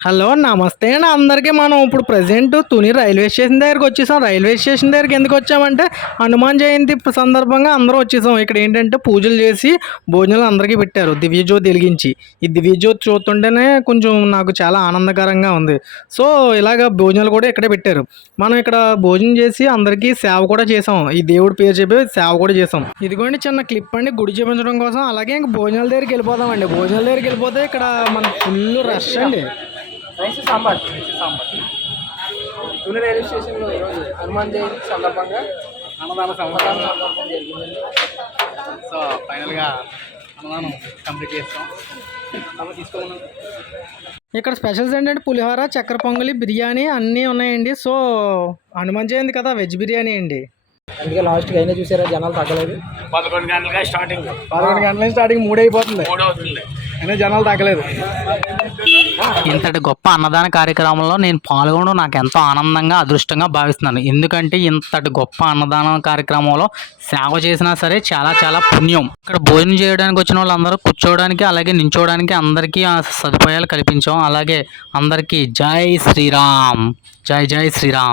Hello! నమస్తే అండి అందరికీ. మనం ఇప్పుడు ప్రెజెంట్ తుని రైల్వే స్టేషన్ దగ్గరికి వచ్చేసాం. రైల్వే స్టేషన్ దగ్గరికి ఎందుకొచ్చామంటే, హనుమాన్ జయంతి సందర్భంగా అందరం వచ్చేసాం. ఇక్కడ ఏంటంటే పూజలు చేసి, భోజనాలు అందరికీ పెట్టారు దివ్యజ్యోతి వెలిగించి. ఈ దివ్యజ్యోతి చూస్తుంటేనే కొంచెం నాకు చాలా ఆనందకరంగా ఉంది. సో, ఇలాగ భోజనాలు కూడా ఇక్కడే పెట్టారు. మనం ఇక్కడ భోజనం చేసి అందరికీ సేవ కూడా చేసాం. ఈ దేవుడి పేరు చెప్పి సేవ కూడా చేసాం. ఇదిగోండి చిన్న క్లిప్ అండి గుడి చూపించడం కోసం. అలాగే ఇంక భోజనాల దగ్గరికి వెళ్ళిపోదామండి. భోజనాల దగ్గరికి వెళ్ళిపోతే ఇక్కడ మనకు ఫుల్ రష్ అండి. సాంబార్ తుని రైల్వే స్టేషన్లో ఈరోజు హనుమాన్ జయంతి సందర్భంగా అన్నదాన సందర్భం జరిగిందండి. సో ఫైనల్గా అన్నదానం కంప్లీట్ చేస్తాం. తీసుకోమన్నాం. ఇక్కడ స్పెషల్స్ ఏంటంటే పులిహోర, చక్కెర పొంగలి, బిర్యానీ అన్నీ ఉన్నాయండి. సో హనుమాన్ జయంతి కదా, వెజ్ బిర్యానీ అండి. అందుకే లాస్ట్గా అయినా చూసారా జనాలు తగ్గలేదు. 11 గంటలకే స్టార్టింగ్ 11 గంటల నుంచి స్టార్టింగ్ 3 అయిపోతుంది. 3 అవుతుంది. అయినా జనాలు తగ్గలేదు. ఇంతటి గొప్ప అన్నదాన కార్యక్రమంలో నేను పాల్గొనడం నాకు ఎంతో ఆనందంగా అదృష్టంగా భావిస్తున్నాను. ఎందుకంటే ఇంతటి గొప్ప అన్నదాన కార్యక్రమంలో సేవ చేసినా సరే చాలా చాలా పుణ్యం. ఇక్కడ భోజనం చేయడానికి వచ్చిన వాళ్ళందరూ కూర్చోవడానికి అలాగే నించోవడానికి అందరికీ ఆ సదుపాయాలు కల్పించాం. అలాగే అందరికీ జై శ్రీరామ్, జై జై శ్రీరామ్.